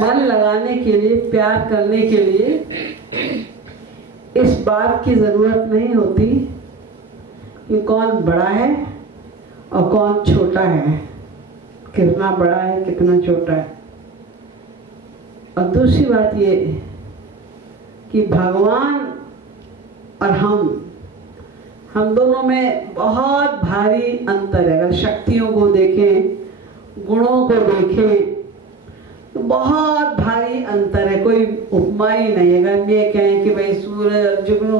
मन लगाने के लिए, प्यार करने के लिए इस बात की जरूरत नहीं होती कि कौन बड़ा है और कौन छोटा है, कितना बड़ा है कितना छोटा है। और दूसरी बात ये कि भगवान और हम दोनों में बहुत भारी अंतर है। अगर शक्तियों को देखें, गुणों को देखें, तो बहुत भारी अंतर है, कोई उपमा ही नहीं है। अगर ये कहें कि भाई सूरज जुगनू,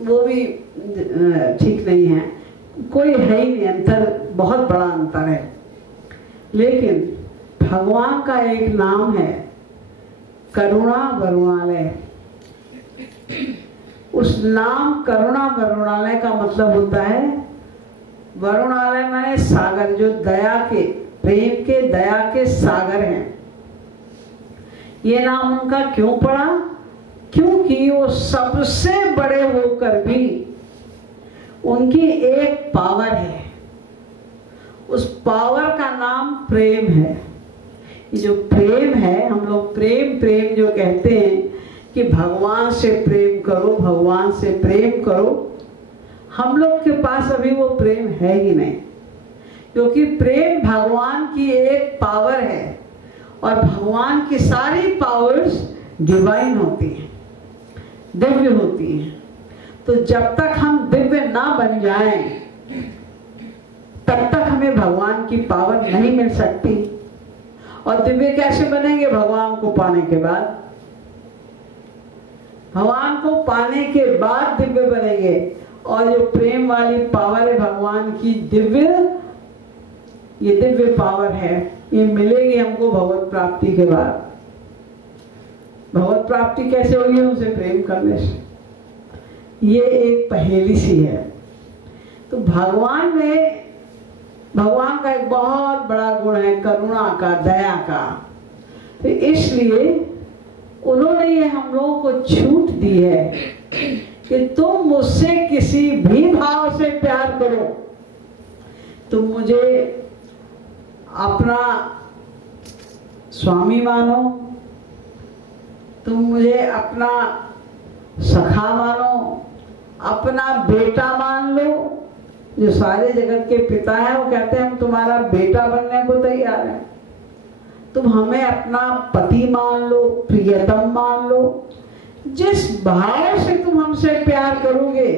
वो भी ठीक नहीं है, कोई है ही नहीं, अंतर बहुत बड़ा अंतर है। लेकिन भगवान का एक नाम है करुणा वरुणालय। उस नाम करुणा वरुणालय का मतलब होता है, वरुणालय माने सागर, जो दया के, प्रेम के, दया के सागर हैं। ये नाम उनका क्यों पड़ा? क्योंकि वो सबसे बड़े होकर भी उनकी एक पावर है, उस पावर का नाम प्रेम है। ये जो प्रेम है, हम लोग प्रेम प्रेम जो कहते हैं कि भगवान से प्रेम करो, भगवान से प्रेम करो, हम लोग के पास अभी वो प्रेम है ही नहीं। क्योंकि प्रेम भगवान की एक पावर है और भगवान की सारी पावर्स डिवाइन होती हैं, दिव्य होती हैं। तो जब तक हम दिव्य ना बन जाएं, तब तक हमें भगवान की पावर नहीं मिल सकती। और दिव्य कैसे बनेंगे? भगवान को पाने के बाद। भगवान को पाने के बाद दिव्य बनेंगे। और जो प्रेम वाली पावर है भगवान की दिव्य, ये दिव्य पावर है, ये मिलेगी हमको भगवत प्राप्ति के बाद। भगवत प्राप्ति कैसे होगी? उनसे प्रेम करने से। ये एक पहेली सी है। तो भगवान का एक बहुत बड़ा गुण है करुणा का, दया का। तो इसलिए उन्होंने ये हम लोगों को छूट दी है कि तुम मुझसे किसी भी भाव से प्यार करो, तुम मुझे अपना स्वामी मानो, तुम मुझे अपना सखा मानो, अपना बेटा मान लो। जो सारे जगत के पिता हैं वो कहते हैं हम तुम्हारा बेटा बनने को तैयार हैं। तुम हमें अपना पति मान लो, प्रियतम मान लो। जिस भाव से तुम हमसे प्यार करोगे,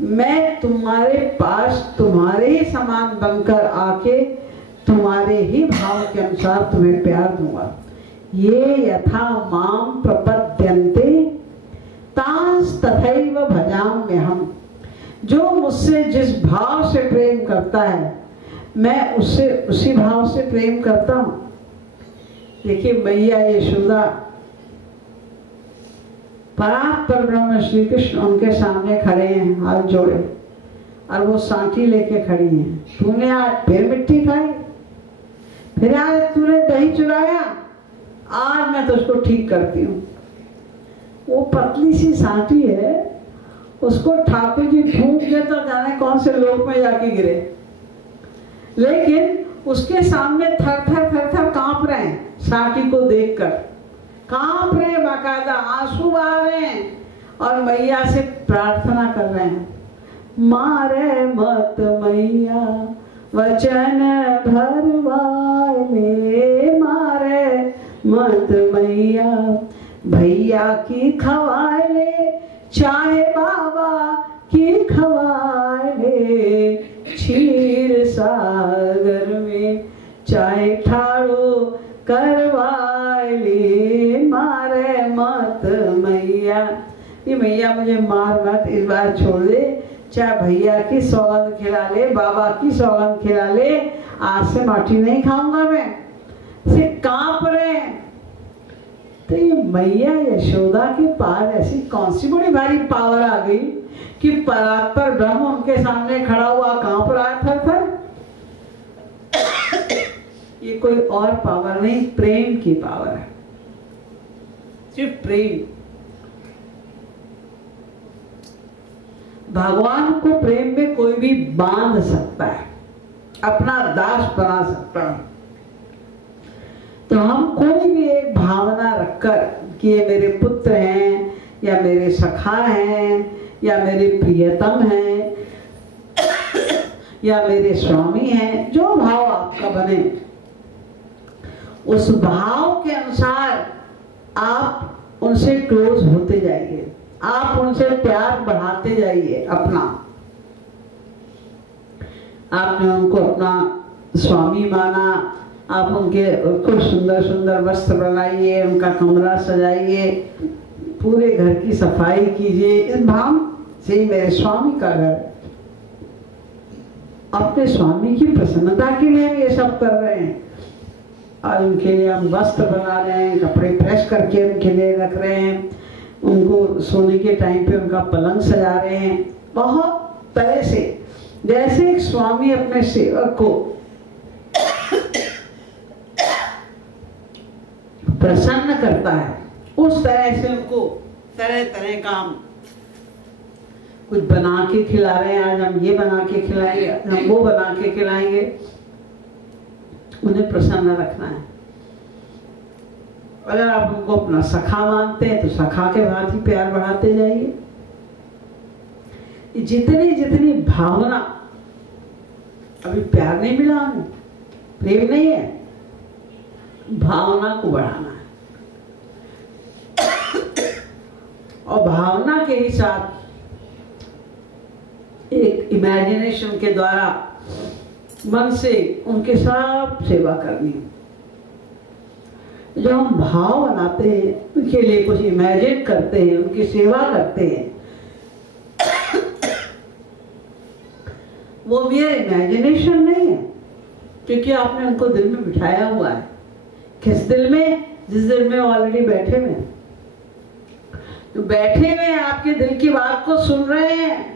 मैं तुम्हारे पास तुम्हारे ही समान बनकर आके तुम्हारे ही भाव के अनुसार तुम्हें प्यार दूंगा। ये यथा माम प्रपद्यन्ते तांस तथैव भजाम्यहम्। जो मुझसे जिस भाव से प्रेम करता है, मैं उससे उसी भाव से प्रेम करता हूं। देखिए मैया यशोदा, परात्पर ब्रह्म श्री कृष्ण उनके सामने खड़े हैं हाथ जोड़े, और वो सांठी लेके खड़ी हैं। तूने आज फिर मिट्टी खाई, फिर आज तूने दही चुराया, आज मैं तुझको ठीक करती हूँ। वो पतली सी सांठी है, उसको ठाकुर जी फूंक दे तो जाने कौन से लोक में जाके गिरे। लेकिन उसके सामने थर थर कांप रहे हैं, सांठी को देखकर कांप रहे हैं, बाकायदा आंसू बहा रहे हैं और मैया से प्रार्थना कर रहे हैं, मारे मत मैया वचन भरवाले, मारे मत मैया भैया की खवाले, चाहे बाबा की खवाले, क्षीर सागर में चाहे ठाड़ो करवाले, मारे मत मैया। ये मैया मुझे मार मत, इस बार छोड़ दे, चाहे भैया की सौगंध खिला ले, बाबा की सौगंध खिला ले, आज से माटी नहीं खाऊंगा मैं। से कांप रहे। तो ये मैया यशोदा के पास ऐसी कौन सी बड़ी भारी पावर आ गई कि परात्पर ब्रह्म उनके सामने खड़ा हुआ कांप रहा था। ये कोई और पावर नहीं, प्रेम की पावर है, सिर्फ प्रेम। भगवान को प्रेम में कोई भी बांध सकता है, अपना दास बना सकता है। तो हम कोई भी एक भावना रखकर कि ये मेरे पुत्र हैं या मेरे सखा हैं या मेरे प्रियतम हैं या मेरे स्वामी हैं, जो भाव आपका बने उस भाव के अनुसार आप उनसे क्लोज होते जाइए, आप उनसे प्यार बढ़ाते जाइए अपना। आपने उनको अपना स्वामी माना, आप उनको सुंदर सुंदर वस्त्र बनाइए, उनका कमरा सजाइए, पूरे घर की सफाई कीजिए इस भाव से मेरे स्वामी का घर। अपने स्वामी की प्रसन्नता के लिए हम ये सब कर रहे हैं। आज उनके लिए हम वस्त्र बना रहे हैं, कपड़े प्रेस करके उनके लिए रख रहे हैं, उनको सोने के टाइम पे उनका पलंग सजा रहे हैं, बहुत तरह से। जैसे एक स्वामी अपने सेवक को प्रसन्न करता है, उस तरह से उनको तरह तरह का हम कुछ बना के खिला रहे हैं। आज हम ये बना के खिलाएंगे, हम वो बना के खिलाएंगे। उन्हें प्रसन्न रखना है। अगर आप उनको अपना सखा मानते हैं तो सखा के भांति ही प्यार बढ़ाते जाइए। जितनी जितनी भावना, अभी प्यार नहीं मिला हमें, प्रेम नहीं है, भावना को बढ़ाना है। और भावना के ही साथ एक इमेजिनेशन के द्वारा मन से उनके सब सेवा करनी। जब हम भाव बनाते हैं, उनके लिए कुछ इमेजिन करते हैं, उनकी सेवा करते हैं, वो मेरा इमेजिनेशन नहीं है, क्योंकि आपने उनको दिल में बिठाया हुआ है। किस दिल में? जिस दिल में ऑलरेडी बैठे हुए हैं। तो बैठे हुए आपके दिल की बात को सुन रहे हैं,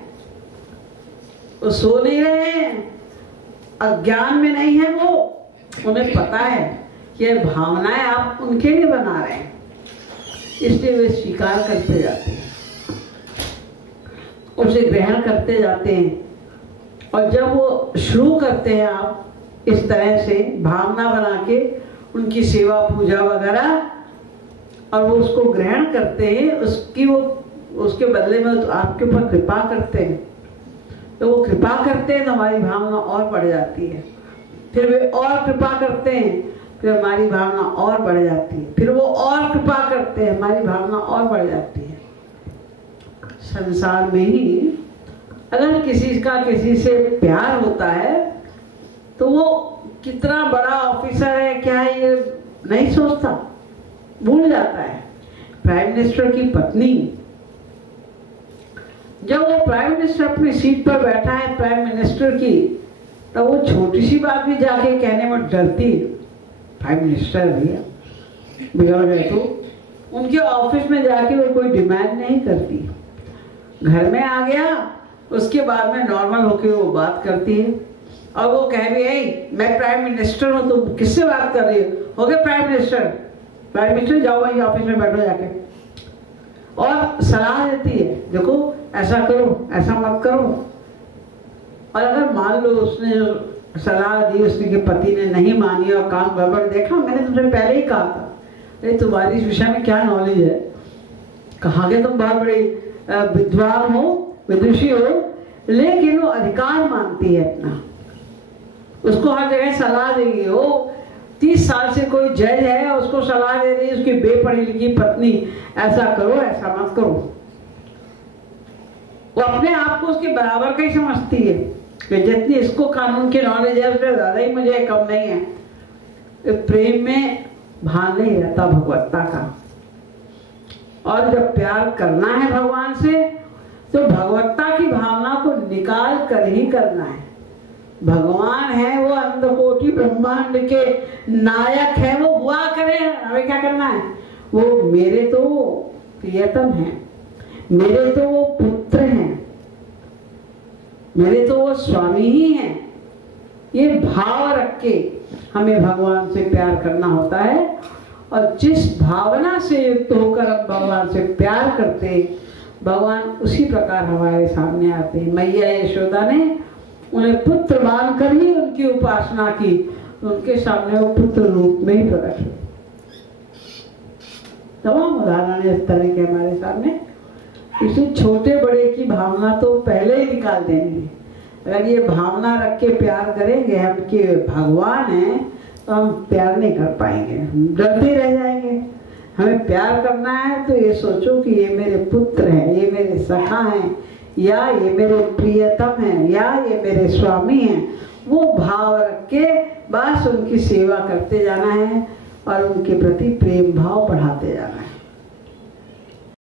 वो सो नहीं रहे हैं, अज्ञान में नहीं है वो। उन्हें पता है कि ये भावनाएं आप उनके लिए बना रहे हैं, इसलिए वे स्वीकार करते जाते हैं, उसे ग्रहण करते जाते हैं। और जब वो शुरू करते हैं आप इस तरह से भावना बना के उनकी सेवा पूजा वगैरह, और वो उसको ग्रहण करते हैं, उसके बदले में तो आपके ऊपर कृपा करते हैं। तो वो कृपा करते हैं तो हमारी भावना और बढ़ जाती है। फिर वे और कृपा करते हैं, फिर हमारी भावना और बढ़ जाती है। फिर वो और कृपा करते हैं, हमारी भावना और बढ़ जाती है। संसार में ही अगर किसी का किसी से प्यार होता है तो वो कितना बड़ा ऑफिसर है क्या है ये नहीं सोचता, भूल जाता है। प्राइम मिनिस्टर की पत्नी, जब वो प्राइम मिनिस्टर अपनी सीट पर बैठा है प्राइम मिनिस्टर की, तो वो छोटी सी बात भी जाके कहने में डरती है। प्राइम मिनिस्टर भैया बिगड़ गए तो उनके ऑफिस में जाके वो कोई डिमांड नहीं करती। घर में आ गया उसके बाद में नॉर्मल होके वो बात करती है, और वो कह भी है मैं प्राइम मिनिस्टर हूँ, तो किससे बात कर रही हो गए प्राइम मिनिस्टर? प्राइम मिनिस्टर जाओ भाई ऑफिस में बैठो जाके, और सलाह देती है देखो ऐसा करो ऐसा मत करो। और अगर मान लो उसने जो सलाह दी उसने के पति ने नहीं मानी और काम गड़बड़, देखा मैंने तुमसे पहले ही कहा था, अरे तुम्हारी इस विषय में क्या नॉलेज है, कहा कि तुम बहुत बड़ी विद्वान हो, विदुषी हो, लेकिन वो अधिकार मानती है अपना, उसको हर जगह सलाह देगी। वो 30 साल से कोई जज है उसको सलाह दे रही है उसकी बेपढ़ी लिखी पत्नी, ऐसा करो ऐसा मत करो। वो अपने आप को उसके बराबर का ही समझती है कि जितनी इसको कानून की नॉलेज है उससे ज्यादा ही मुझे कम नहीं है। प्रेम में भान नहीं रहता भगवत्ता का। और जब प्यार करना है भगवान से तो भगवत्ता की भावना को निकाल कर ही करना है। भगवान है वो अंधकोटि ब्रह्मांड के नायक है, वो हुआ करे, हमें क्या करना है? वो मेरे तो प्रियतम है, मेरे तो वो पुत्र हैं, मेरे तो वो स्वामी ही हैं। ये भाव रख के हमें भगवान से प्यार करना होता है। और जिस भावना से युक्त होकर हम भगवान से प्यार करते, भगवान उसी प्रकार हमारे सामने आते हैं। मैया यशोदा ने उन्हें पुत्र मानकर ही उनकी उपासना की, उनके सामने वो पुत्र रूप में ही प्रकट हुए। तमाम उदाहरण इस तरह के हमारे सामने। इसी छोटे बड़े की भावना तो पहले ही निकाल देंगे। अगर ये भावना रख के प्यार करेंगे हम कि भगवान है, तो हम प्यार नहीं कर पाएंगे, हम डरते रह जाएंगे। हमें प्यार करना है तो ये सोचो कि ये मेरे पुत्र हैं, ये मेरे सखा हैं, या ये मेरे प्रियतम हैं, या ये मेरे स्वामी हैं। वो भाव रख के बस उनकी सेवा करते जाना है और उनके प्रति प्रेम भाव बढ़ाते जाना है।